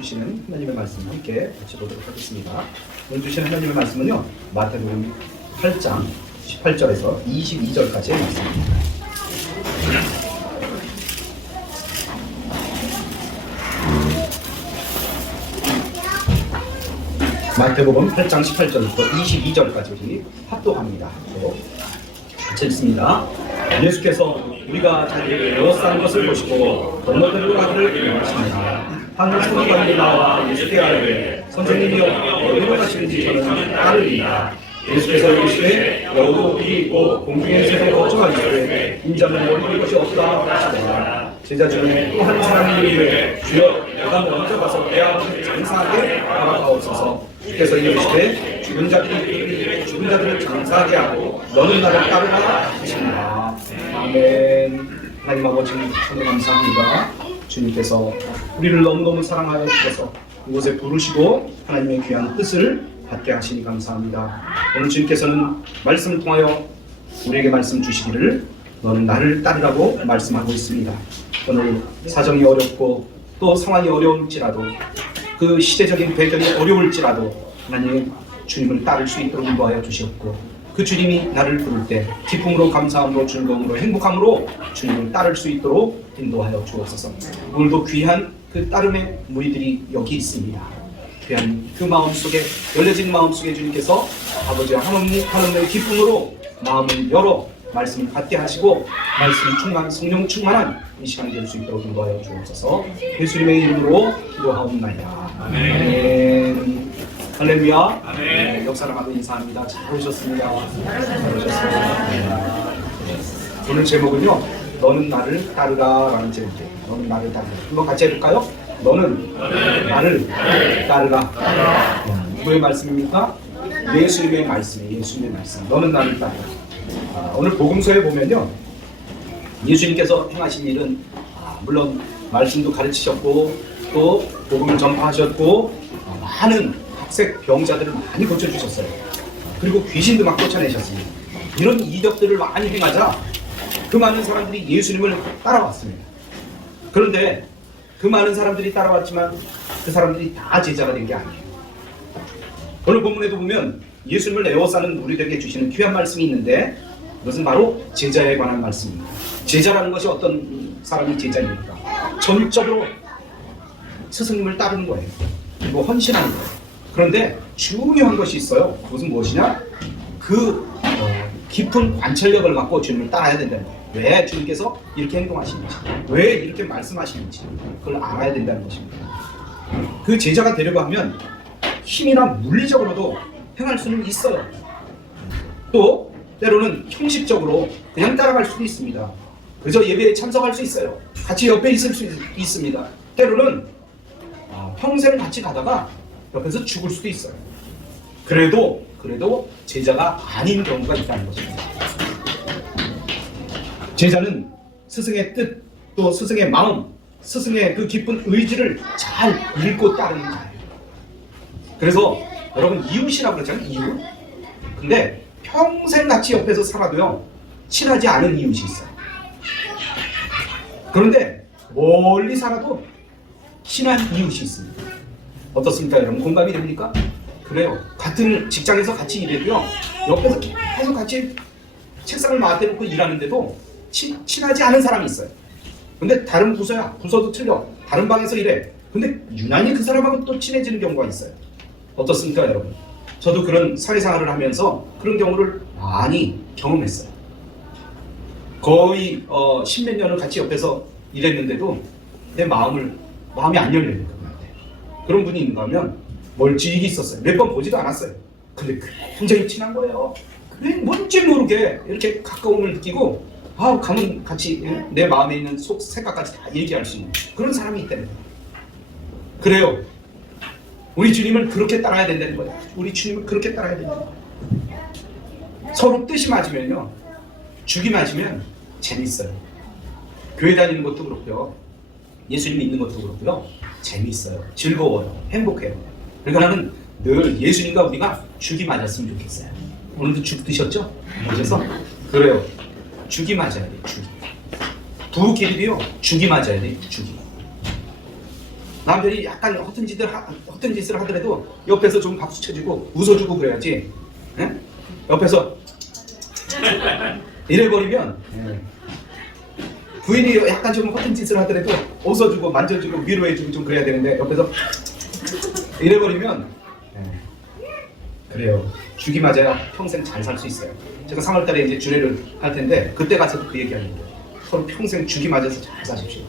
주시는 하나님의 말씀 함께 같이 보도록 하겠습니다. 오늘 주시는 하나님의 말씀은요, 마태복음 8장 18절에서 22절까지의 말씀입니다. 마태복음 8장 18절부터 22절까지 우리 합독합니다. 같이 읽습니다. 예수께서 우리가 자기를 에워싼 것을 보시고 건너들로 가기를 일어나십니다. 한 서기관이 나와 예수께 아뢰되 선생님이여 어디로 가시는지 저는 따르리이다. 예수께서 이르시되 너도 길이 있고 공중의 새도 거쳐가시되 인자는 머리 곳이 없다 하시더라. 제자 중에 또 한 사람이 이르되 주여 내가 먼저 가서 내 아버지를 장사하게 하옵소서. 주께서 이르시되 죽은 자들을 장사하게 하고 너는 나를 따르라 하십니다. 아멘. 하나님 아버지 참으로 감사합니다. 주님께서 우리를 너무너무 사랑하여 주셔서 이곳에 부르시고 하나님의 귀한 뜻을 받게 하시니 감사합니다. 오늘 주님께서는 말씀을 통하여 우리에게 말씀 주시기를 너는 나를 따르라고 말씀하고 있습니다. 오늘 사정이 어렵고 또 상황이 어려울지라도 그 시대적인 배경이 어려울지라도 하나님 주님을 따를 수 있도록 인도하여 주시옵고 그 주님이 나를 부를 때 기쁨으로 감사함으로 즐거움으로 행복함으로 주님을 따를 수 있도록 인도하여 주옵소서. 오늘도 귀한 그 따름의 무리들이 여기 있습니다. 귀한 그 마음속에 열려진 마음속에 주님께서 아버지와 하나님의 기쁨으로 마음을 열어 말씀을 받게 하시고 말씀 충만 성령 충만한 이 시간이 될 수 있도록 인도하여 주옵소서. 예수님의 이름으로 기도하옵나이다. 아멘. 할렐루야. 네, 역사람하고 인사합니다. 잘 오셨습니다. 잘 오셨습니다. 오늘 제목은요, 너는 나를 따르라 라는 제목이에요. 너는 나를 따르라. 한번 같이 해볼까요? 너는 나를 따르라. 누구의 말씀입니까? 예수님의 말씀이에요. 예수님의 말씀. 너는 나를 따르라. 오늘 복음서에 보면요, 예수님께서 행하신 일은 물론 말씀도 가르치셨고 또 복음을 전파하셨고 많은 흑색 병자들을 많이 고쳐주셨어요. 그리고 귀신도 막 쫓아내셨습니다. 이런 이적들을 많이 행하자 그 많은 사람들이 예수님을 따라왔습니다. 그런데 그 많은 사람들이 따라왔지만 그 사람들이 다 제자가 된 게 아니에요. 오늘 본문에도 보면 예수님을 에워싸는 우리들에게 주시는 귀한 말씀이 있는데 그것은 바로 제자에 관한 말씀입니다. 제자라는 것이 어떤 사람이 제자입니까? 전적으로 스승님을 따르는 거예요. 그리고 헌신하는 거예요. 그런데 중요한 것이 있어요. 그것은 무엇이냐? 깊은 관찰력을 갖고 주님을 따라야 된다는 거예요. 왜 주님께서 이렇게 행동하시는지, 왜 이렇게 말씀하시는지 그걸 알아야 된다는 것입니다. 그 제자가 되려고 하면 힘이나 물리적으로도 행할 수는 있어요. 또 때로는 형식적으로 그냥 따라갈 수도 있습니다. 그저 예배에 참석할 수 있어요. 같이 옆에 있을 수 있습니다. 때로는 평생 같이 가다가 옆에서 죽을 수도 있어요. 그래도 제자가 아닌 경우가 있다는 것입니다. 제자는 스승의 뜻, 또 스승의 마음, 스승의 그 깊은 의지를 잘 읽고 따르는 자예요. 그래서 여러분 이웃이라고 그러잖아요. 이웃. 근데 평생 같이 옆에서 살아도요, 친하지 않은 이웃이 있어요. 그런데 멀리 살아도 친한 이웃이 있습니다. 어떻습니까? 여러분 공감이 됩니까? 그래요. 같은 직장에서 같이 일해도요, 옆에서 계속 같이 책상을 맞대놓고 일하는데도 친하지 않은 사람이 있어요. 근데 다른 부서야. 부서도 틀려. 다른 방에서 일해. 근데 유난히 그 사람하고 또 친해지는 경우가 있어요. 어떻습니까, 여러분? 저도 그런 사회생활을 하면서 그런 경우를 많이 경험했어요. 거의 십몇 년을 같이 옆에서 일했는데도 내 마음이 안 열리는 거예요. 그런 분이 있는가 하면 멀찍이 있었어요. 몇 번 보지도 않았어요. 근데 굉장히 친한 거예요. 뭔지 모르게 이렇게 가까움을 느끼고 가면 같이 내 마음에 있는 속 생각까지 다 얘기할 수 있는 그런 사람이 있다는 거예요. 그래요. 우리 주님을 그렇게 따라야 된다는 거예요. 우리 주님을 그렇게 따라야 된다는 거예요. 서로 뜻이 맞으면요, 죽이 맞으면 재밌어요. 교회 다니는 것도 그렇고요, 예수님 믿는 것도 그렇고요, 재밌어요. 즐거워요. 행복해요. 그러니까 나는 늘 예수님과 우리가 죽이 맞았으면 좋겠어요. 오늘도 죽 드셨죠? 그래서 그래요. 죽이 맞아야 돼요. 죽이. 두 길이요. 죽이 맞아야 돼요. 죽이. 남편이 약간 허튼 짓을 하더라도 옆에서 좀 박수 쳐주고 웃어주고 그래야지. 에? 옆에서 이래버리면 부인이 약간 좀 허튼 짓을 하더라도 웃어주고 만져주고 위로해주고 좀 그래야 되는데 옆에서 이래버리면 그래요. 죽이 맞아야 평생 잘 살 수 있어요. 제가 3월달에 이제 주례를 할 텐데 그때 가서도 그 얘기하는 거예요. 서로 평생 죽이 맞아서 잘 사십시오.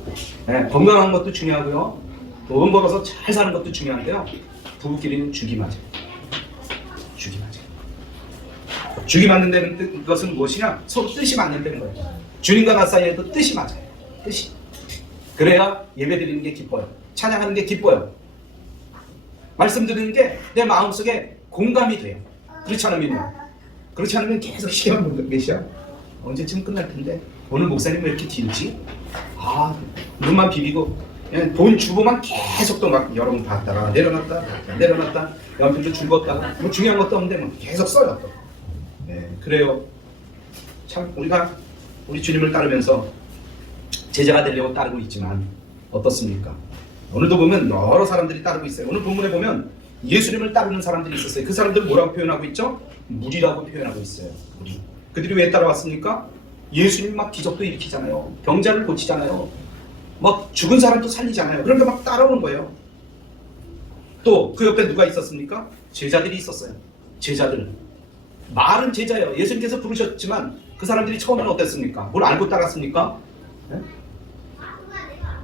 건강한 것도 중요하고요. 돈 벌어서 잘 사는 것도 중요한데요. 부부끼리는 죽이 맞아요. 죽이 맞아요. 죽이 맞는다는 것은 무엇이냐? 서로 뜻이 맞는다는 거예요. 주님과 나 사이에도 뜻이 맞아요. 뜻이. 그래야 예배 드리는 게 기뻐요. 찬양하는 게 기뻐요. 말씀 드리는 게 내 마음속에 공감이 돼요. 그렇지 않으면 계속 시계만 보는 몇이야? 언제쯤 끝날 텐데 오늘 목사님 왜 이렇게 길지? 눈만 비비고 그냥 본 주보만 계속 또 막 여러 번 봤다가 내려놨다 연필도 줄었다가 뭐 중요한 것도 없는데 뭐 계속 써요 또. 그래요. 참 우리 주님을 따르면서 제자가 되려고 따르고 있지만 어떻습니까? 오늘도 보면 여러 사람들이 따르고 있어요. 오늘 본문에 보면 예수님을 따르는 사람들이 있었어요. 그 사람들 뭐라고 표현하고 있죠? 무리라고 표현하고 있어요. 무리. 그들이 왜 따라왔습니까? 예수님 막 기적도 일으키잖아요. 병자를 고치잖아요. 막 죽은 사람도 살리잖아요. 그러니까 막 따라오는 거예요. 또 그 옆에 누가 있었습니까? 제자들이 있었어요. 제자들. 말은 제자예요. 예수님께서 부르셨지만 그 사람들이 처음에는 어땠습니까? 뭘 알고 따랐습니까?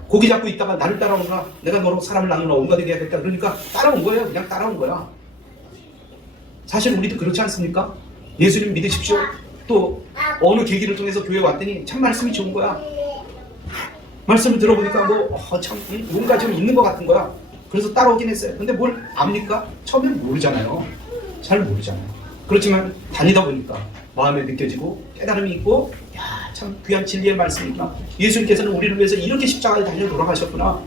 고기 잡고 있다가 나를 따라오느라 내가 너로 사람을 나누나 온가되게 해야겠다. 그러니까 따라온 거예요. 그냥 따라온 거야. 사실 우리도 그렇지 않습니까? 예수님 믿으십시오. 또 어느 계기를 통해서 교회 왔더니 참 말씀이 좋은 거야. 말씀을 들어보니까 참 뭔가 좀 있는 것 같은 거야. 그래서 따라오긴 했어요. 근데 뭘 압니까? 처음엔 모르잖아요. 잘 모르잖아요. 그렇지만 다니다 보니까 마음에 느껴지고 깨달음이 있고 참 귀한 진리의 말씀이구나. 예수님께서는 우리를 위해서 이렇게 십자가에 달려 돌아가셨구나.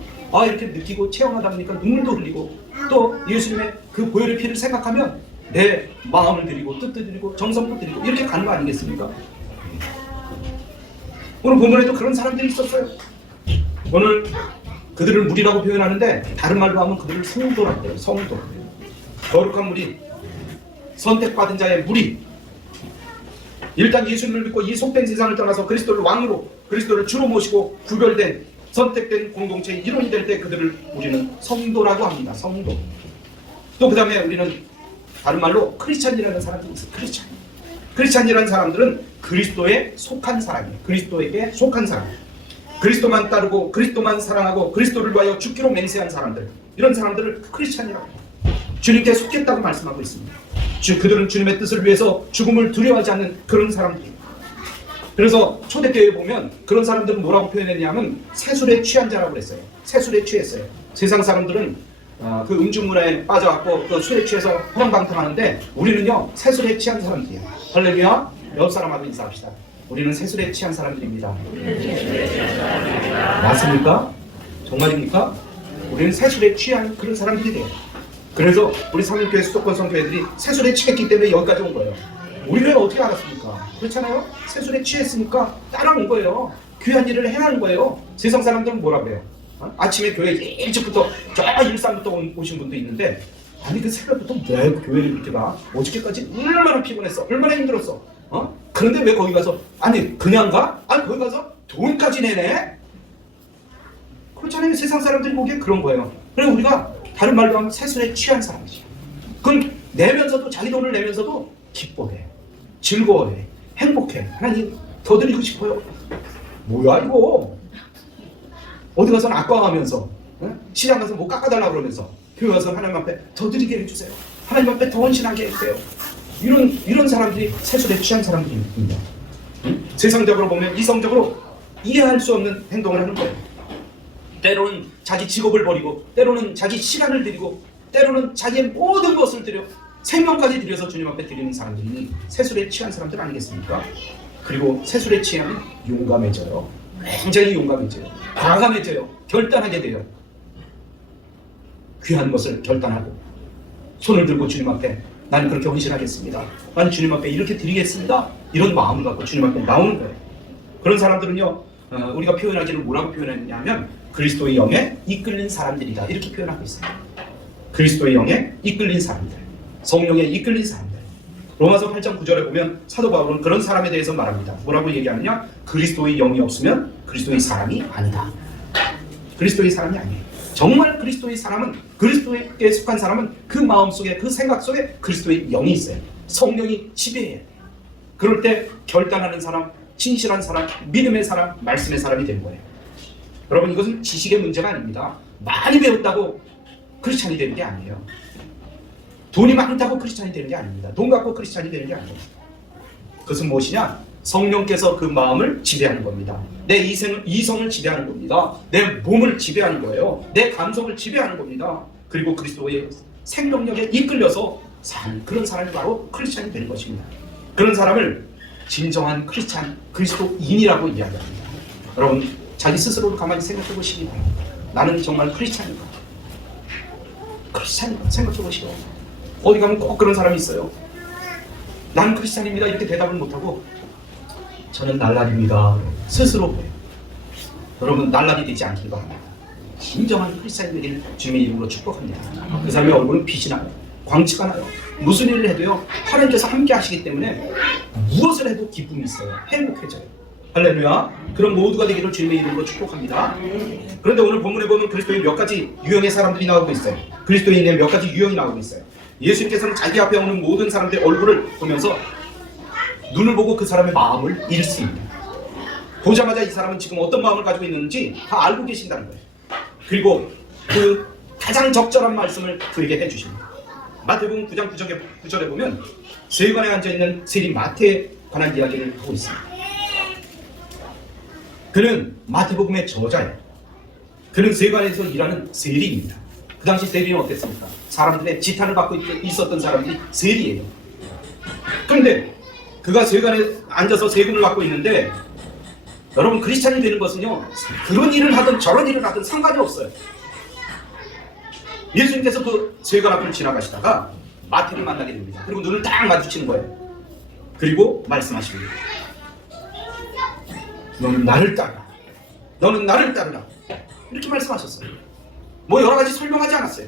이렇게 느끼고 체험하다 보니까 눈물도 흘리고 또 예수님의 그 보혈의 피를 생각하면 내 마음을 드리고 뜻도 드리고 정성도 드리고 이렇게 가는 거 아니겠습니까? 오늘 본문에도 그런 사람들이 있었어요. 오늘 그들을 무리라고 표현하는데 다른 말로 하면 그들을 성도라고 해요. 성도. 거룩한 무리. 선택받은 자의 무리. 일단 예수님을 믿고 이 속된 세상을 떠나서 그리스도를 왕으로 그리스도를 주로 모시고 구별된 선택된 공동체의 일원이 될 때 그들을 우리는 성도라고 합니다. 성도. 또 그 다음에 우리는 다른 말로 크리스찬이라는 사람들이 있어요. 크리스찬이라는 사람들은 그리스도에 속한 사람이에요. 그리스도에게 속한 사람. 그리스도만 따르고 그리스도만 사랑하고 그리스도를 위하여 죽기로 맹세한 사람들. 이런 사람들을 크리스찬이라고 해요. 주님께 속했다고 말씀하고 있습니다. 그들은 주님의 뜻을 위해서 죽음을 두려워하지 않는 그런 사람들이에요. 그래서 초대교회에 보면 그런 사람들은 뭐라고 표현했냐면 세술에 취한 자라고 그랬어요. 세술에 취했어요. 세상 사람들은 그 음주 문화에 빠져갖고 그 술에 취해서 허랑방탕하는데 우리는요 세술에 취한 사람들이에요. 할렐루야. 옆 사람하고 인사합시다. 우리는 세술에 취한 사람들입니다. 맞습니까? 정말입니까? 우리는 세술에 취한 그런 사람들이 돼요. 그래서 우리 삼일교회 수도권 성교회들이 세술에 취했기 때문에 여기까지 온 거예요. 우리는 어떻게 알았습니까? 그렇잖아요? 세술에 취했으니까 따라온 거예요. 귀한 일을 해야 하는 거예요. 세상 사람들은 뭐라고 해요? 아침에 교회 일찍부터 저 일산부터 오신 분도 있는데 아니 그 새벽부터 왜 교회를 이렇게 가? 어저께까지 얼마나 피곤했어? 얼마나 힘들었어? 그런데 왜 거기 가서 아니 그냥 가? 아니 거기 가서 돈까지 내네? 그렇잖아요. 세상 사람들이 보기에 그런 거예요. 그래서 우리가 다른 말로 하면 세술에 취한 사람이죠. 그럼 내면서도 자기 돈을 내면서도 기뻐해, 즐거워해, 행복해. 하나님 더 드리고 싶어요. 뭐야 이거? 어디 가서는 아까워하면서 시장 가서 뭐 깎아달라고 그러면서 교회 와서 하나님 앞에 더 드리게 해주세요. 하나님 앞에 더 헌신하게 해주세요. 이런 사람들이 세술에 취한 사람들입니다. 세상적으로 보면 이성적으로 이해할 수 없는 행동을 하는 거예요. 때로는 자기 직업을 버리고 때로는 자기 시간을 드리고 때로는 자기의 모든 것을 드려 생명까지 들여서 주님 앞에 드리는 사람들이 세술에 취한 사람들 아니겠습니까? 그리고 세술에 취하면 용감해져요. 굉장히 용감해져요. 과감해져요. 결단하게 돼요. 귀한 것을 결단하고 손을 들고 주님 앞에 나는 그렇게 헌신하겠습니다. 나는 주님 앞에 이렇게 드리겠습니다. 이런 마음을 갖고 주님 앞에 나오는 거예요. 그런 사람들은요 우리가 표현하기를 뭐라고 표현했냐면 그리스도의 영에 이끌린 사람들이다 이렇게 표현하고 있어요. 그리스도의 영에 이끌린 사람들, 성령에 이끌린 사람들. 로마서 8장 9절에 보면 사도 바울은 그런 사람에 대해서 말합니다. 뭐라고 얘기하느냐? 그리스도의 영이 없으면 그리스도의 사람이 아니다. 그리스도의 사람이 아니에요. 정말 그리스도의 사람은, 그리스도에 속한 사람은 그 마음속에, 그 생각 속에 그리스도의 영이 있어요. 성령이 지배해요. 그럴 때 결단하는 사람, 진실한 사람, 믿음의 사람, 말씀의 사람이 되는 거예요. 여러분, 이것은 지식의 문제가 아닙니다. 많이 배웠다고 크리스찬이 되는 게 아니에요. 돈이 많다고 크리스찬이 되는 게 아닙니다. 돈 갖고 크리스찬이 되는 게 아니에요. 그것은 무엇이냐? 성령께서 그 마음을 지배하는 겁니다. 내 이성을 지배하는 겁니다. 내 몸을 지배하는 거예요. 내 감성을 지배하는 겁니다. 그리고 그리스도의 생명력에 이끌려서 사는 그런 사람이 바로 크리스찬이 되는 것입니다. 그런 사람을 진정한 크리스찬, 그리스도인이라고 이야기합니다. 여러분, 자기 스스로를 가만히 생각해 보시기 바랍니다. 나는 정말 크리스찬인가? 크리스찬인가? 생각해 보시고 어디 가면 꼭 그런 사람이 있어요. 나는 크리스찬입니다 이렇게 대답을 못하고 저는 날라리입니다 스스로 그래요. 여러분, 날라리 되지 않길 바랍니다. 진정한 크리스찬이 되기를 주님의 이름으로 축복합니다. 그 사람의 얼굴은 빛이 나요. 광채가 나요. 무슨 일을 해도요 하나님께서 함께 하시기 때문에 무엇을 해도 기쁨이 있어요. 행복해져요. 할렐루야. 그런 모두가 되기를 주님의 이름으로 축복합니다. 그런데 오늘 본문에 보면 그리스도의 몇 가지 유형의 사람들이 나오고 있어요. 그리스도인의 몇 가지 유형이 나오고 있어요. 예수님께서는 자기 앞에 오는 모든 사람들의 얼굴을 보면서 눈을 보고 그 사람의 마음을 읽습니다. 보자마자 이 사람은 지금 어떤 마음을 가지고 있는지 다 알고 계신다는 거예요. 그리고 그 가장 적절한 말씀을 그에게 해주십니다. 마태복음 9장 9절에 보면 세관에 앉아있는 세리 마태에 관한 이야기를 하고 있습니다. 그는 마태복음의 저자예요. 그는 세관에서 일하는 세리입니다. 그 당시 세리는 어땠습니까? 사람들의 지탄을 받고 있었던 사람들이 세리예요. 그런데 그가 세관에 앉아서 세금을 받고 있는데, 여러분, 크리스찬이 되는 것은요 그런 일을 하든 저런 일을 하든 상관이 없어요. 예수님께서 그 세관 앞을 지나가시다가 마태를 만나게 됩니다. 그리고 눈을 딱 마주치는 거예요. 그리고 말씀하십니다. 너는 나를 따르라. 너는 나를 따르라. 이렇게 말씀하셨어요. 뭐 여러 가지 설명하지 않았어요.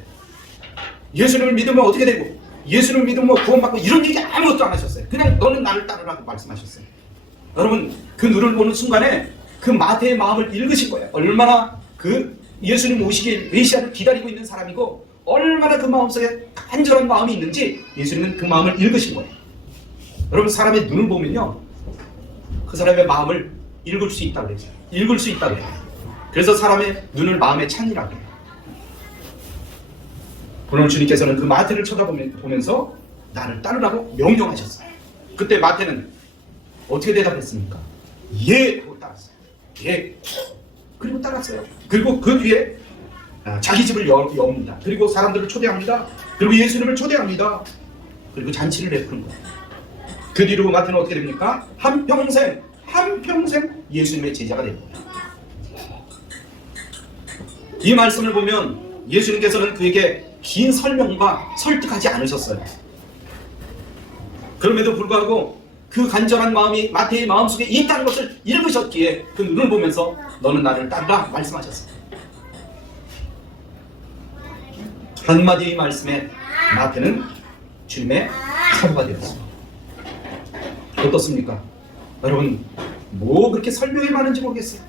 예수님을 믿으면 어떻게 되고, 예수님을 믿으면 뭐 구원받고, 이런 얘기 아무것도 안 하셨어요. 그냥 너는 나를 따르라고 말씀하셨어요. 여러분, 그 눈을 보는 순간에 그 마태의 마음을 읽으신 거예요. 얼마나 그 예수님 오시길 메시아를 기다리고 있는 사람이고, 얼마나 그 마음속에 간절한 마음이 있는지 예수님은 그 마음을 읽으신 거예요. 여러분, 사람의 눈을 보면요 그 사람의 마음을 읽을 수 있다고 그랬어요. 읽을 수 있다고 해요. 그래서 사람의 눈을 마음의 창이라고 해요. 오늘 주님께서는 그 마태를 쳐다보면서 나를 따르라고 명령하셨어요. 그때 마태는 어떻게 대답했습니까? 예! 하고 따랐어요. 예! 그리고 따랐어요. 그리고 그 뒤에 자기 집을 엽니다. 그리고 사람들을 초대합니다. 그리고 예수님을 초대합니다. 그리고 잔치를 베푸는 거예요. 그 뒤로 마태는 어떻게 됩니까? 한평생 예수님의 제자가 된 거예요. 이 말씀을 보면 예수님께서는 그에게 긴 설명과 설득하지 않으셨어요. 그럼에도 불구하고 그 간절한 마음이 마태의 마음속에 있다는 것을 읽으셨기에 그 눈을 보면서 너는 나를 따르라 말씀하셨어요. 한마디의 말씀에 마태는 주님의 사도가 되었습니다. 어떻습니까? 여러분, 뭐 그렇게 설명이 많은지 모르겠어요.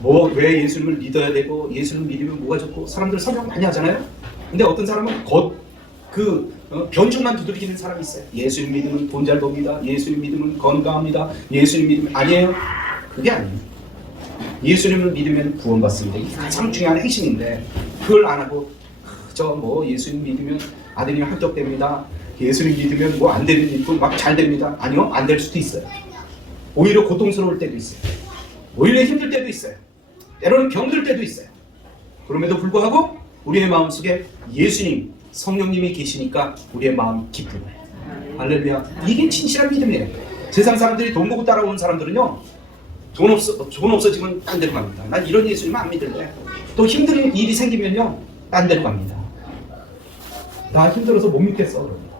뭐 왜 예수님을 믿어야 되고, 예수님 믿으면 뭐가 좋고, 사람들 설명 많이 하잖아요. 근데 어떤 사람은 변죽만 두드리는 사람이 있어요. 예수님 믿으면 돈 잘 법니다. 예수님 믿으면 건강합니다. 예수님 믿으면, 아니에요. 그게 아니에요. 예수님을 믿으면 구원받습니다. 이게 가장 중요한 핵심인데 그걸 안 하고 그저 뭐 예수님 믿으면 아들이 합격됩니다. 예수님 믿으면 뭐 안 되는 일도 막 잘 됩니다. 아니요, 안 될 수도 있어요. 오히려 고통스러울 때도 있어요. 오히려 힘들 때도 있어요. 때로는 병들 때도 있어요. 그럼에도 불구하고 우리의 마음속에 예수님, 성령님이 계시니까 우리의 마음 기쁨을. 할렐루야. 이게 진실한 믿음이에요. 세상 사람들이 돈 보고 따라오는 사람들은요, 돈 없어지면 딴 데로 갑니다. 난 이런 예수님 안 믿을래. 또 힘든 일이 생기면요, 딴 데로 갑니다. 나 힘들어서 못 믿겠어. 그럽니다.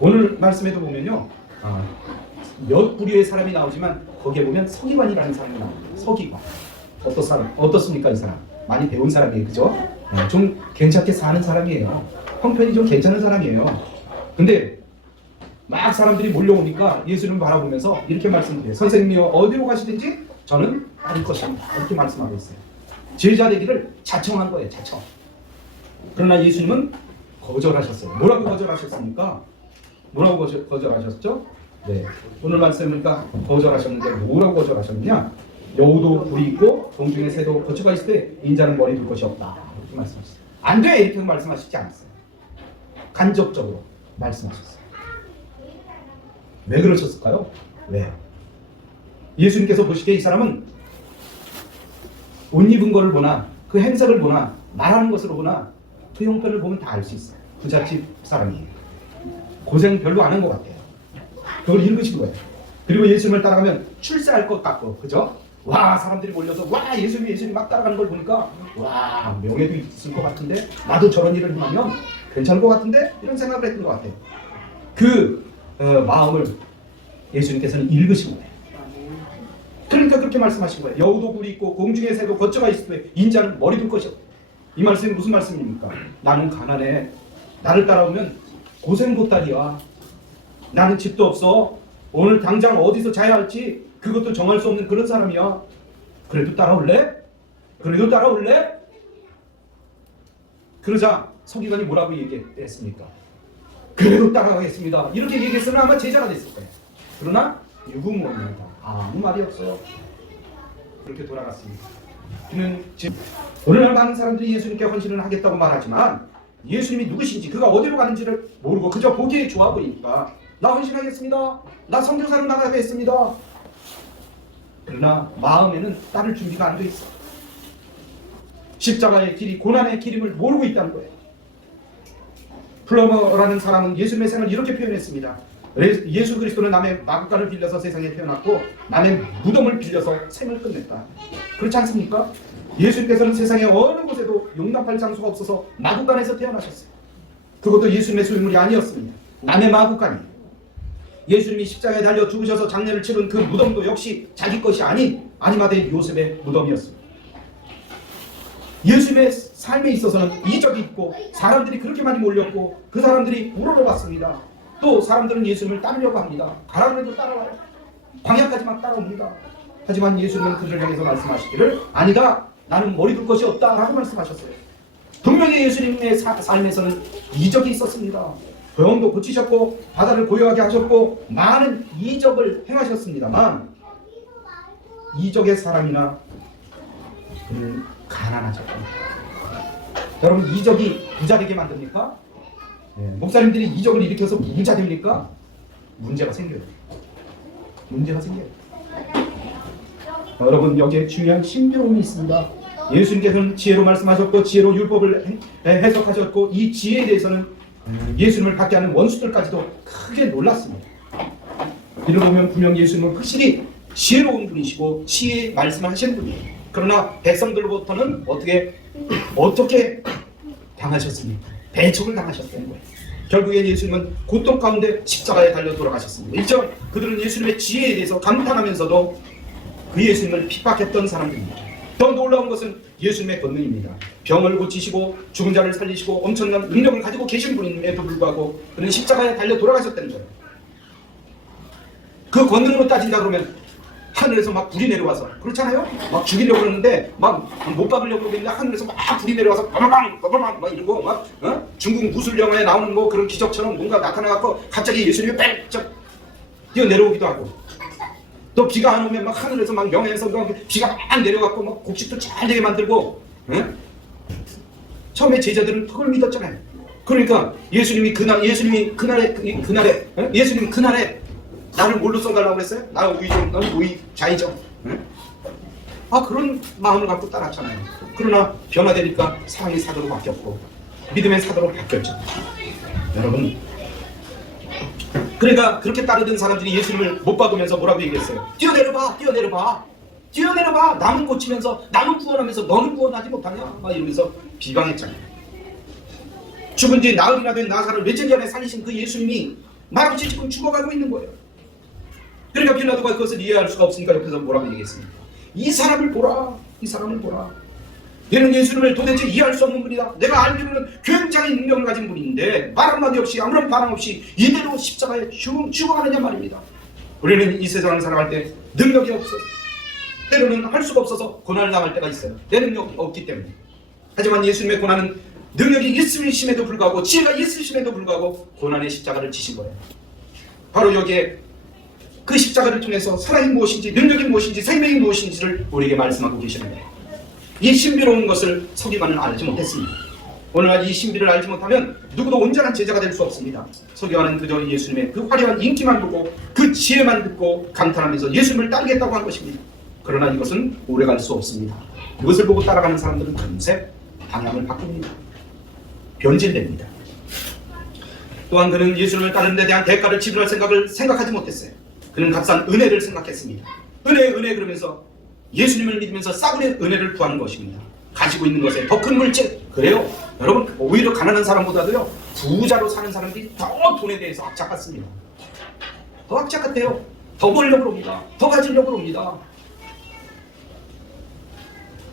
오늘 말씀에도 보면요, 몇 부류의 사람이 나오지만 거기에 보면 서기관이라는 사람이 나옵니다. 서기관. 어떻습니까 이 사람? 많이 배운 사람이에요, 그죠? 좀 괜찮게 사는 사람이에요. 형편이 좀 괜찮은 사람이에요. 근데 막 사람들이 몰려오니까 예수님을 바라보면서 이렇게 말씀드려요. 선생님이요, 어디로 가시든지 저는 따를 것입니다. 이렇게 말씀하고 있어요. 제자 되기를 자청한 거예요, 자청. 그러나 예수님은 거절하셨어요. 뭐라고 거절하셨습니까? 뭐라고 거절하셨죠? 네. 오늘 말씀이니까 거절하셨는데 뭐라고 거절하셨느냐? 여우도 뿔이 있고 공중의 새도 거처가 있을 때 인자는 머리 둘 것이 없다. 이렇게 말씀하셨어요. 안 돼! 이렇게 말씀하시지 않았어요. 간접적으로 말씀하셨어요. 왜 그러셨을까요? 왜요? 예수님께서 보시기에 이 사람은 옷 입은 거를 보나 그 행색을 보나 말하는 것으로 보나 그 형편을 보면 다 알 수 있어요. 부잣집 사람이에요. 고생 별로 안 한 것 같아요. 그걸 읽으신 거예요. 그리고 예수님을 따라가면 출세할 것 같고, 그죠? 와, 사람들이 몰려서 와, 예수님 막 따라가는 걸 보니까 와, 명예도 있을 것 같은데 나도 저런 일을 하면 괜찮을 것 같은데 이런 생각을 했던 것 같아요. 그 마음을 예수님께서는 읽으신 거예요. 그러니까 그렇게 말씀하신 거예요. 여우도 뿔이 있고 공중의 새도 거처가 있을 때 인자는 머리 둘 것이요. 이 말씀이 무슨 말씀입니까? 나는 가난해. 나를 따라오면 고생 보따리야. 나는 집도 없어. 오늘 당장 어디서 자야 할지 그것도 정할 수 없는 그런 사람이야. 그래도 따라올래? 그래도 따라올래? 그러자 서기관이 뭐라고 얘기했습니까? 그래도 따라가겠습니다. 이렇게 얘기했으면 아마 제자가 됐을 거예요. 그러나 유부모입니다. 아무 말이 없어요. 그렇게 돌아갔습니다. 그는 지금 오늘날 많은 사람들이 예수님께 헌신을 하겠다고 말하지만 예수님이 누구신지 그가 어디로 가는지를 모르고 그저 보기에 좋아 보이니까 나 헌신하겠습니다. 나 선교사로 나가겠습니다. 그러나 마음에는 따를 준비가 안 돼 있어. 십자가의 길이 고난의 길임을 모르고 있다는 거예요. 플러머라는 사람은 예수님의 생을 이렇게 표현했습니다. 예수 그리스도는 남의 마구간을 빌려서 세상에 태어났고 남의 무덤을 빌려서 생을 끝냈다. 그렇지 않습니까? 예수님께서는 세상에 어느 곳에도 용납할 장소가 없어서 마구간에서 태어나셨어요. 그것도 예수님의 소유물이 아니었습니다. 남의 마구간이에요. 예수님이 십자가에 달려 죽으셔서 장례를 치른 그 무덤도 역시 자기 것이 아닌 아니마대 요셉의 무덤이었습니다. 예수님의 삶에 있어서는 이적이 있고 사람들이 그렇게 많이 몰렸고 그 사람들이 우러러 왔습니다. 또 사람들은 예수님을 따르려고 합니다. 가라고 해도 따라와요. 광야까지만 따라옵니다. 하지만 예수님은 그들을 향해서 말씀하시기를 아니다. 나는 머리 둘 것이 없다 라고 말씀하셨어요. 분명히 예수님의 삶에서는 이적이 있었습니다. 병도 고치셨고 바다를 고요하게 하셨고 많은 이적을 행하셨습니다만 이적의 사람이나 그는 가난하셨다. 여러분 이적이 부자 되게 만듭니까? 목사님들이 이적을 일으켜서 부자 됩니까? 문제가 생겨요. 문제가 생겨요. 여러분 여기에 중요한 신비로움이 있습니다. 예수님께서는 지혜로 말씀하셨고 지혜로 율법을 해석하셨고 이 지혜에 대해서는 예수님을 받게 하는 원수들까지도 크게 놀랐습니다. 이를 보면 분명 예수님은 확실히 지혜로운 분이시고 지혜의 말씀을 하시는 분이에요. 그러나 백성들로부터는 어떻게 당하셨습니까? 배척을 당하셨다는 거예요. 결국엔 예수님은 고통 가운데 십자가에 달려 돌아가셨습니다. 일정 그들은 예수님의 지혜에 대해서 감탄하면서도 그 예수님을 핍박했던 사람들입니다. 더 놀라운 것은 예수님의 권능입니다. 병을 고치시고 죽은 자를 살리시고 엄청난 능력을 가지고 계신 분임에도 불구하고 그는 십자가에 달려 돌아가셨다는 거예요. 그 권능으로 따진다 그러면 하늘에서 막 불이 내려와서 그렇잖아요? 막 죽이려고 그러는데 막 못 박으려고 그러는데 하늘에서 막 불이 내려와서 빠바방 막 이러고 막 중국 무술 영화에 나오는 뭐 그런 기적처럼 뭔가 나타나갖고 갑자기 예수님이 빽쩍 뛰어 내려오기도 하고 또 비가 안 오면 막 하늘에서 막 영해에서 비가 막 내려갖고 막 곡식도 잘 되게 만들고 처음에 제자들은 그걸 믿었잖아요. 그러니까 예수님이 그날에 나를 뭘로 써달라고 그랬어요? 나는 우의 자의정. 그런 마음을 갖고 따랐잖아요. 그러나 변화되니까 사랑의 사도로 바뀌었고 믿음의 사도로 바뀌었죠. 여러분 그러니까 그렇게 따르던 사람들이 예수님을 못 박으면서 뭐라고 얘기했어요? 뛰어내려봐. 남은 고치면서 남은 구원하면서 너는 구원하지 못하냐? 막 이러면서 비방했잖아요. 죽은 지 나흘이나 된 나사를 며칠 전에 살리신 그 예수님이 말없이 지금 죽어가고 있는 거예요. 그러니까 빌라도가 그것을 이해할 수가 없으니까 옆에서 뭐라고 얘기했습니까? 이 사람을 보라, 이 사람을 보라. 얘는 예수님을 도대체 이해할 수 없는 분이다. 내가 알기로는 굉장히 능력을 가진 분인데 말 한마디 없이 아무런 반응 없이 이대로 십자가에 죽어가느냐 말입니다. 우리는 이 세상을 살아갈 때 능력이 없어서 때로는 할 수가 없어서 고난을 당할 때가 있어요. 내 능력이 없기 때문에. 하지만 예수님의 고난은 능력이 있으심에도 불구하고 지혜가 있으심에도 불구하고 고난의 십자가를 지신 거예요. 바로 여기에 그 십자가를 통해서 사랑이 무엇인지 능력이 무엇인지 생명이 무엇인지를 우리에게 말씀하고 계시는 거예요. 이 신비로운 것을 서기관은 알지 못했습니다. 오늘날 이 신비를 알지 못하면 누구도 온전한 제자가 될 수 없습니다. 서기관은 그저 예수님의 그 화려한 인기만 보고 그 지혜만 듣고 감탄하면서 예수님을 따르겠다고 한 것입니다. 그러나 이것은 오래갈 수 없습니다. 이것을 보고 따라가는 사람들은 금세 방향을 바꿉니다. 변질됩니다. 또한 그는 예수님을 따르는 데 대한 대가를 지불할 생각을 생각하지 못했어요. 그는 값싼 은혜를 생각했습니다. 은혜 그러면서 예수님을 믿으면서 싸구려 은혜를 구하는 것입니다. 가지고 있는 것에 더 큰 물질. 그래요. 여러분 오히려 가난한 사람보다도요 부자로 사는 사람들이 더 돈에 대해서 악착 같습니다. 더 악착 같아요. 더 벌려고 합니다. 더 가지려고 합니다.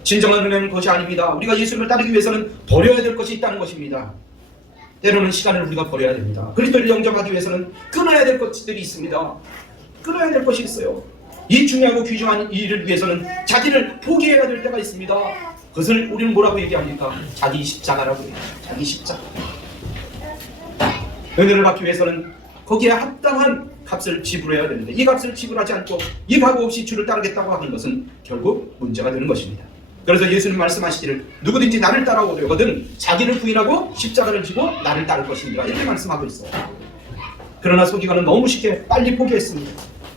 진정한 은혜는 그것이 아닙니다. 우리가 예수님을 따르기 위해서는 버려야 될 것이 있다는 것입니다. 때로는 시간을 우리가 버려야 됩니다. 그리스도를 영접하기 위해서는 끊어야 될 것들이 있습니다. 끊어야 될 것이 있어요. 이 중요하고 귀중한 일을 위해서는 자기를 포기해야 될 때가 있습니다. 그것을 우리는 뭐라고 얘기합니까? 자기 십자가라고 해요. 자기 십자가. 은혜를 받기 위해서는 거기에 합당한 값을 지불해야 되는데 이 값을 지불하지 않고 이 값 없이 주를 따르겠다고 하는 것은 결국 문제가 되는 것입니다. 그래서 예수님 말씀하시기를 누구든지 나를 따라오려거든 자기를 부인하고 십자가를 지고 나를 따를 것입니다. 이렇게 말씀하고 있어요. 그러나 서기관은 너무 쉽게 빨리 포기했습니다.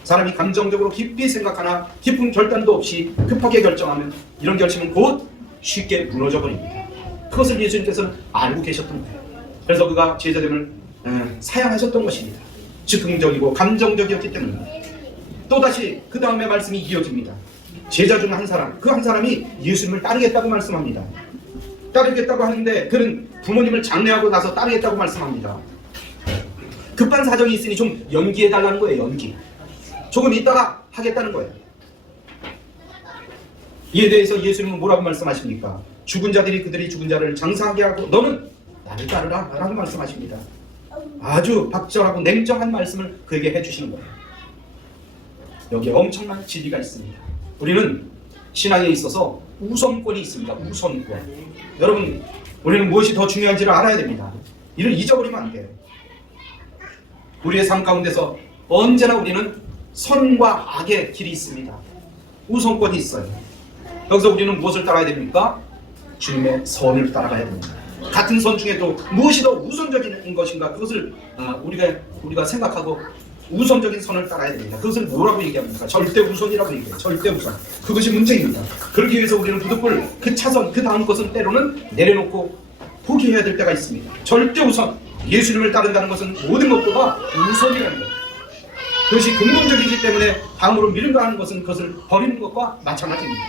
사람이 감정적으로 깊이 생각하나 깊은 결단도 없이 급하게 결정하면 이런 결심은 곧 쉽게 무너져 버립니다. 그것을 예수님께서는 알고 계셨던 거예요. 그래서 그가 제자됨을 사양하셨던 것입니다. 즉흥적이고 감정적이었기 때문입니다. 또다시 그 다음에 말씀이 이어집니다. 제자 중 한 사람, 그 한 사람이 예수님을 따르겠다고 말씀합니다. 따르겠다고 하는데 그는 부모님을 장례하고 나서 따르겠다고 말씀합니다. 급한 사정이 있으니 좀 연기해달라는 거예요. 연기. 조금 있다가 하겠다는 거예요. 이에 대해서 예수님은 뭐라고 말씀하십니까? 죽은 자들이 그들이 죽은 자를 장사하게 하고 너는 나를 따르라 라고 말씀하십니다. 아주 박절하고 냉정한 말씀을 그에게 해주시는 거예요. 여기에 엄청난 진리가 있습니다. 우리는 신앙에 있어서 우선권이 있습니다. 우선권. 여러분 우리는 무엇이 더 중요한지를 알아야 됩니다. 이를 잊어버리면 안 돼요. 우리의 삶 가운데서 언제나 우리는 선과 악의 길이 있습니다. 우선권이 있어요. 여기서 우리는 무엇을 따라야 됩니까? 주님의 선을 따라가야 됩니다. 같은 선 중에도 무엇이 더 우선적인 것인가 그것을 우리가 생각하고 우선적인 선을 따라야 됩니다. 그것을 뭐라고 얘기합니까? 절대 우선이라고 얘기해요. 절대 우선. 그것이 문제입니다. 그러기 위해서 우리는 부득불 그 차선 그 다음 것은 때로는 내려놓고 포기해야 될 때가 있습니다. 절대 우선. 예수님을 따른다는 것은 모든 것보다 우선이라는 거예요. 그것이 근본적이기 때문에 다음으로 미룬다 하는 것은 그것을 버리는 것과 마찬가지입니다.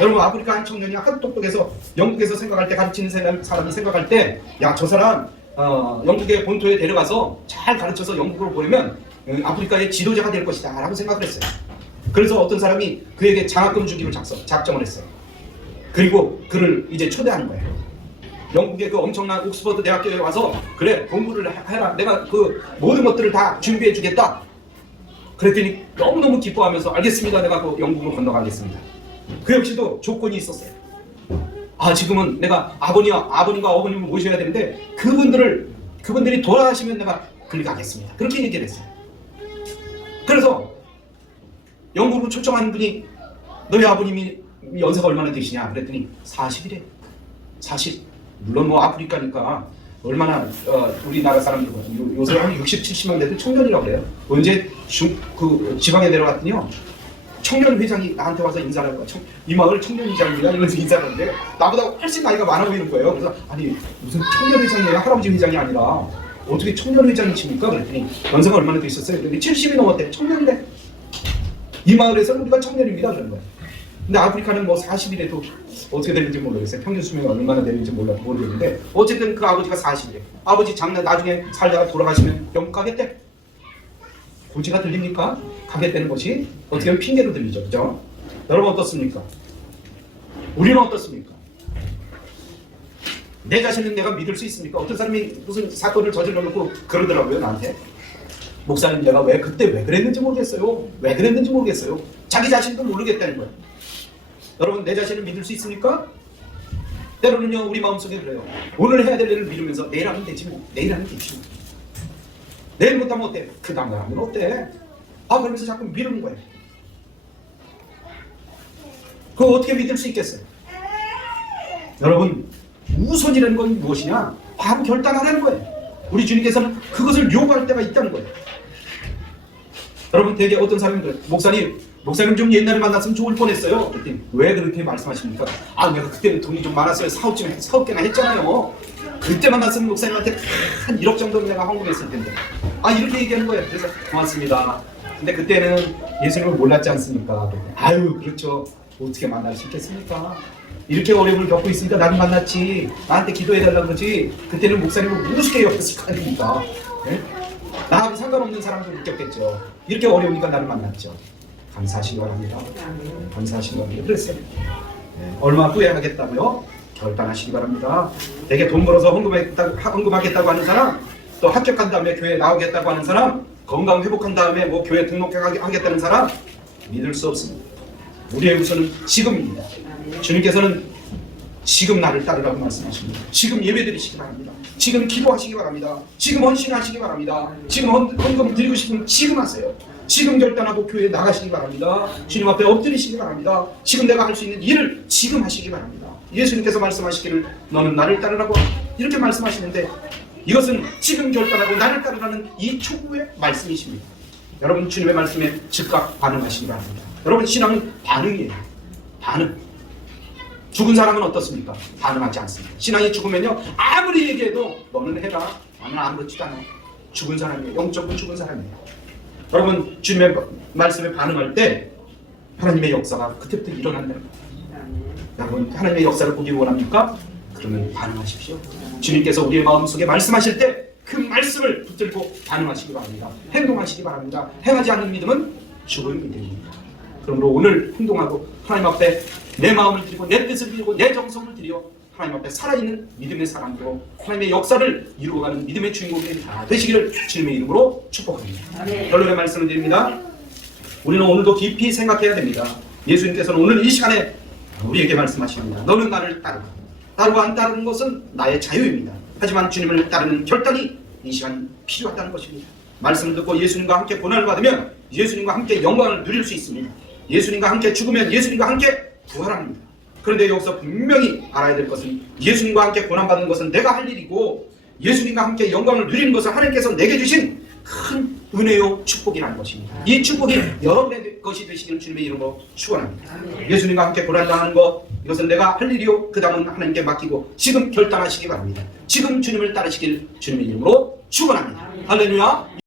여러분 아프리카 한 청년이 아주 똑똑해서 영국에서 생각할 때 가르치는 사람이 생각할 때 야 저 사람 영국의 본토에 데려가서 잘 가르쳐서 영국으로 보내면 아프리카의 지도자가 될 것이다 라고 생각을 했어요. 그래서 어떤 사람이 그에게 장학금 주기로 작정을 했어요. 그리고 그를 이제 초대하는 거예요. 영국의 그 엄청난 옥스퍼드 대학교에 와서 그래 공부를 해라. 내가 그 모든 것들을 다 준비해 주겠다. 그랬더니 너무너무 기뻐하면서 알겠습니다. 내가 그 영국으로 건너가겠습니다. 그 역시도 조건이 있었어요. 지금은 내가 아버님과 어머님을 모셔야 되는데 그분들이 돌아가시면 내가 그리 가겠습니다. 그렇게 얘기를 했어요. 그래서 영국으로 초청한 분이 너희 아버님이 연세가 얼마나 되시냐 그랬더니 40이래. 40. 물론 뭐 아프리카니까 얼마나 우리나라 사람들 요새 한 60, 70만 돼도 청년이라고 그래요. 언제 지방에 내려갔더니요. 청년 회장이 나한테 와서 인사를 하고 이 마을 청년 회장입니다 이러면서 인사를 하는데 나보다 훨씬 나이가 많아 보이는 거예요. 그래서 아니 무슨 청년 회장이에요? 할아버지 회장이 아니라 어떻게 청년 회장이십니까? 그랬더니 연세가 얼마나 되셨어요? 그랬더니 70이 넘었대. 청년이래. 이 마을에서는 우리가 청년입니다 그런 거예요. 근데 아프리카는 뭐 40일에도 어떻게 되는지 모르겠어요. 평균 수명이 얼마나 되는지 모르겠는데 어쨌든 그 아버지가 40이래. 아버지 장래 나중에 살다가 돌아가시면 영국 가겠대. 고지가 들립니까? 가겠다는 것이 어떻게 보면 핑계로 들리죠. 그죠? 여러분 어떻습니까? 우리는 어떻습니까? 내 자신은 내가 믿을 수 있습니까? 어떤 사람이 무슨 사건을 저질러 놓고 그러더라고요, 나한테. 목사님, 내가 그때 왜 그랬는지 모르겠어요. 왜 그랬는지 모르겠어요. 자기 자신도 모르겠다는 거예요. 여러분, 내 자신을 믿을 수 있습니까? 때로는요, 우리 마음속에 그래요. 오늘 해야 될 일을 미루면서 내일 하면 되지 뭐. 내일 하면 되지 뭐. 내일 못하면 어때? 그 다음날 하면 어때? 그러면서 자꾸 미루는 거예요. 그거 어떻게 믿을 수 있겠어요? 여러분, 우선이라는 건 무엇이냐? 바로 결단하라는 거예요. 우리 주님께서는 그것을 요구할 때가 있다는 거예요. 여러분, 되게 어떤 사람이 그래요. 목사님 좀 옛날에 만났으면 좋을 뻔했어요. 그랬더니 왜 그렇게 말씀하십니까? 내가 그때는 돈이 좀 많았어요. 사업 개나 했잖아요. 그때 만났으면 목사님한테 한 1억 정도는 내가 헌금했을 텐데. 이렇게 얘기하는 거예요. 그래서 고맙습니다. 근데 그때는 예수님을 몰랐지 않습니까? 그렇죠. 어떻게 만날 수 있겠습니까? 이렇게 어려움을 겪고 있으니까 나를 만났지. 나한테 기도해달라고 그러지. 그때는 목사님을 우습게 여겼을 거 아닙니까? 네? 나하고 상관없는 사람도 느꼈겠죠. 이렇게 어려우니까 나를 만났죠. 감사하시기 바랍니다. 감사하시기 바랍니다. 그랬어요. 네. 얼마 후회하겠다고요? 결단하시기 바랍니다. 되게 돈 벌어서 헌금하겠다고 하는 사람, 또 합격한 다음에 교회 나오겠다고 하는 사람, 건강 회복한 다음에 교회 등록하겠다는 사람, 믿을 수 없습니다. 우리의 우선은 지금입니다. 주님께서는 지금 나를 따르라고 말씀하십니다. 지금 예배드리시기 바랍니다. 지금 기도하시기 바랍니다. 지금 헌신하시기 바랍니다. 지금 헌금 드리고 싶으면 지금 하세요. 지금 결단하고 교회에 나가시기 바랍니다. 주님 앞에 엎드리시기 바랍니다. 지금 내가 할 수 있는 일을 지금 하시기 바랍니다. 예수님께서 말씀하시기를 너는 나를 따르라고 이렇게 말씀하시는데, 이것은 지금 결단하고 나를 따르라는 이 초구의 말씀이십니다. 여러분, 주님의 말씀에 즉각 반응하시기 바랍니다. 여러분, 신앙은 반응이에요. 반응. 죽은 사람은 어떻습니까? 반응하지 않습니다. 신앙이 죽으면요, 아무리 얘기해도 너는 해라, 나는 아무렇지도 않아. 죽은 사람이에요. 영적으로 죽은 사람이에요. 여러분, 주님의 말씀에 반응할 때 하나님의 역사가 그때부터 일어난다는 거예요. 여러분, 하나님의 역사를 보기 원합니까? 그러면 반응하십시오. 주님께서 우리의 마음속에 말씀하실 때 그 말씀을 붙들고 반응하시기 바랍니다. 행동하시기 바랍니다. 행하지 않는 믿음은 죽은 믿음입니다. 그러므로 오늘 행동하고 하나님 앞에 내 마음을 드리고 내 뜻을 드리고 내 정성을 드려 하나님 앞에 살아있는 믿음의 사람으로 하나님의 역사를 이루어가는 믿음의 주인공이 다 되시기를 주님의 이름으로 축복합니다. 결론의 말씀을 드립니다. 우리는 오늘도 깊이 생각해야 됩니다. 예수님께서는 오늘 이 시간에 우리에게 말씀하십니다. 너는 나를 따르라. 따르고 안 따르는 것은 나의 자유입니다. 하지만 주님을 따르는 결단이 이 시간 필요하다는 것입니다. 말씀을 듣고 예수님과 함께 고난을 받으면 예수님과 함께 영광을 누릴 수 있습니다. 예수님과 함께 죽으면 예수님과 함께 부활합니다. 그런데 여기서 분명히 알아야 될 것은 예수님과 함께 고난받는 것은 내가 할 일이고, 예수님과 함께 영광을 누리는 것은 하나님께서 내게 주신 큰 은혜요 축복이라는 것입니다. 이 축복이 여러분의 것이 되시기를 주님의 이름으로 축원합니다. 예수님과 함께 고난당하는 것, 이것은 내가 할 일이요, 그 다음은 하나님께 맡기고 지금 결단하시기 바랍니다. 지금 주님을 따르시길 주님의 이름으로 축원합니다. 할렐루야.